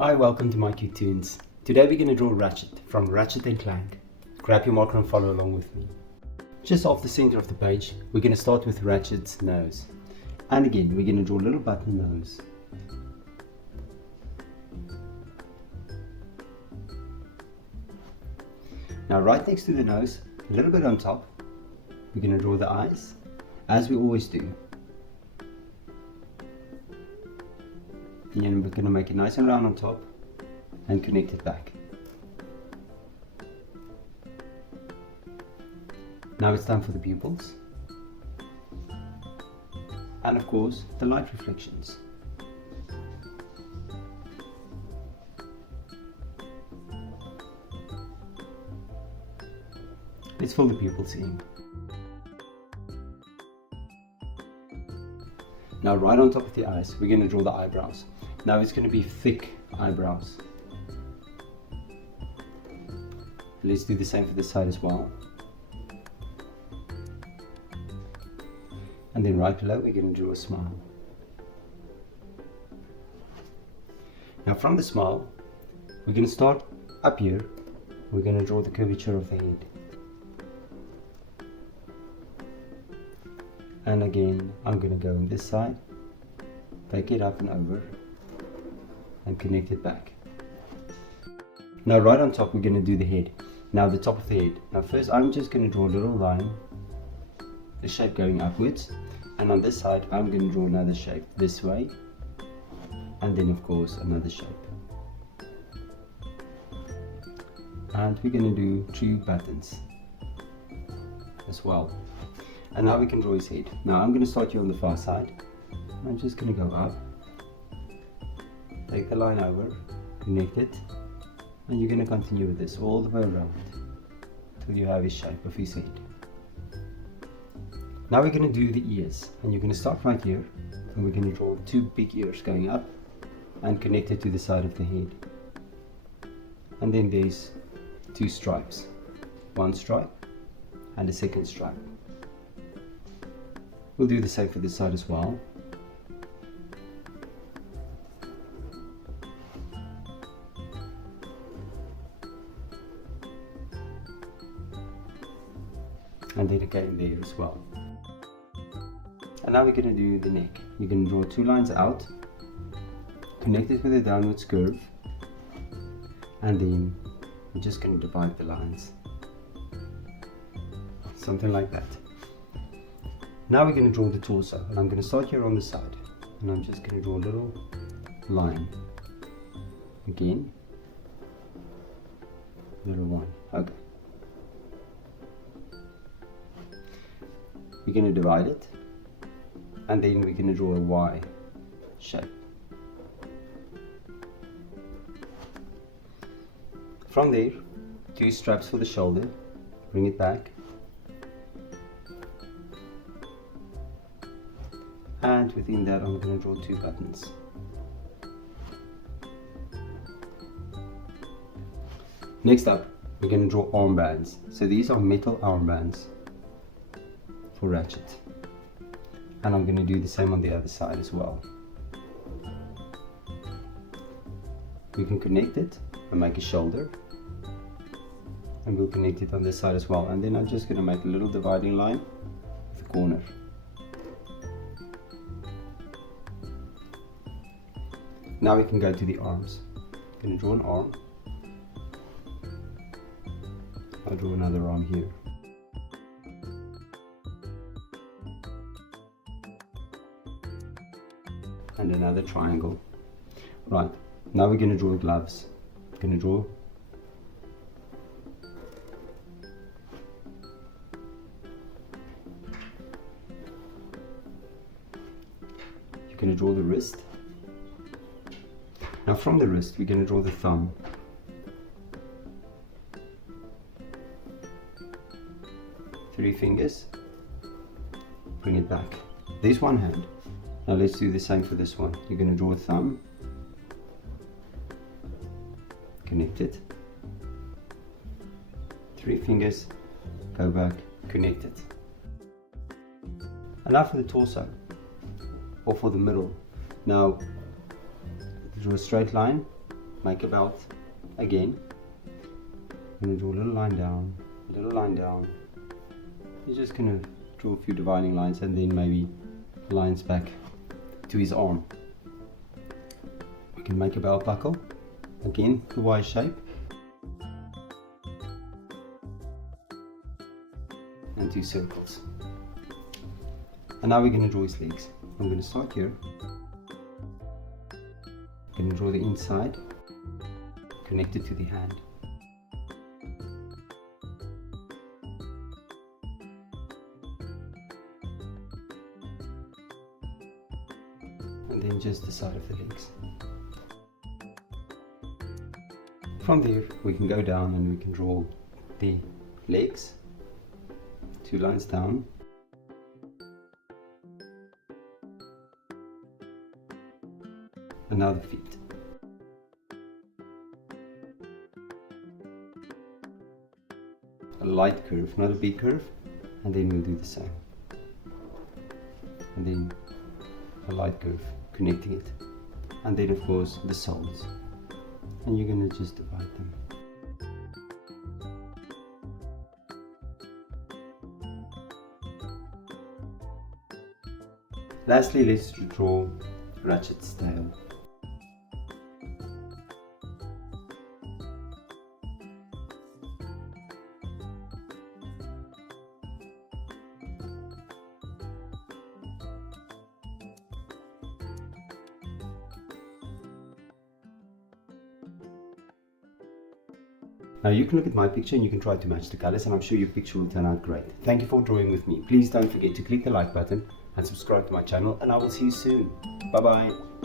Hi, welcome to mycutetoons. Today we're going to draw Ratchet from Ratchet and Clank. Grab your marker and follow along with me. Just off the center of the page, we're going to start with Ratchet's nose. And again, we're going to draw a little button nose. Now right next to the nose, a little bit on top, we're going to draw the eyes, as we always do. And we're going to make it nice and round on top and connect it back. Now it's time for the pupils. And of course, the light reflections. Let's fill the pupils in. Now right on top of the eyes, we're going to draw the eyebrows. Now it's going to be thick eyebrows. Let's do the same for this side as well. And then right below we're going to draw a smile. Now from the smile, we're going to start up here. We're going to draw the curvature of the head. And again, I'm going to go on this side, back it up and over, and connect it back. Now right on top we're going to do the head. Now the top of the head. Now first I'm just going to draw a little line, the shape going upwards, and on this side I'm going to draw another shape this way, and then of course another shape. And we're going to do 2 buttons as well. And now we can draw his head. Now I'm going to start here on the far side. I'm just going to go up, take the line over, connect it, and you're going to continue with this all the way around till you have his shape of his head. Now we're going to do the ears, and you're going to start right here, and we're going to draw 2 big ears going up and connect it to the side of the head. And then there's 2 stripes, 1 stripe and a second stripe. We'll do the same for this side as well. And then again there as well. And now we're going to do the neck. You're going to draw 2 lines out, connect it with a downwards curve, and then we're just going to divide the lines. Something like that. Now we're going to draw the torso, and I'm going to start here on the side, and I'm just going to draw a little line. Again, little one. Okay. We're going to divide it, and then we're going to draw a Y shape. From there, 2 straps for the shoulder, bring it back, and within that I'm going to draw 2 buttons. Next up, we're going to draw armbands. So these are metal armbands for Ratchet, and I'm going to do the same on the other side as well. We can connect it and make a shoulder, and we'll connect it on this side as well, and then I'm just going to make a little dividing line with the corner. Now we can go to the arms. I'm going to draw an arm. I'll draw another arm here. And another triangle. Right, now we're going to draw gloves. I'm going to draw you're going to draw the wrist. Now from the wrist we're going to draw the thumb. Three fingers, bring it back. There's one hand. Now let's do the same for this one. You're going to draw a thumb, connect it, 3 fingers, go back, connect it. And now for the torso, or for the middle. Now draw a straight line, make a belt again. I'm going to draw a little line down, a little line down. You're just going to draw a few dividing lines and then maybe lines back to his arm. We can make a belt buckle, again the Y shape, and 2 circles. And now we're going to draw his legs. I'm going to start here. I'm going to draw the inside, connected to the hand. And then just the side of the legs. From there we can go down and we can draw the legs, 2 lines down, and now the feet. A light curve, not a big curve, and then we'll do the same. And then a light curve connecting it. And then of course the soles. And you're going to just divide them. Lastly, let's draw Ratchet's tail. Now you can look at my picture and you can try to match the colors, and I'm sure your picture will turn out great. Thank you for drawing with me. Please don't forget to click the like button and subscribe to my channel, and I will see you soon. Bye bye.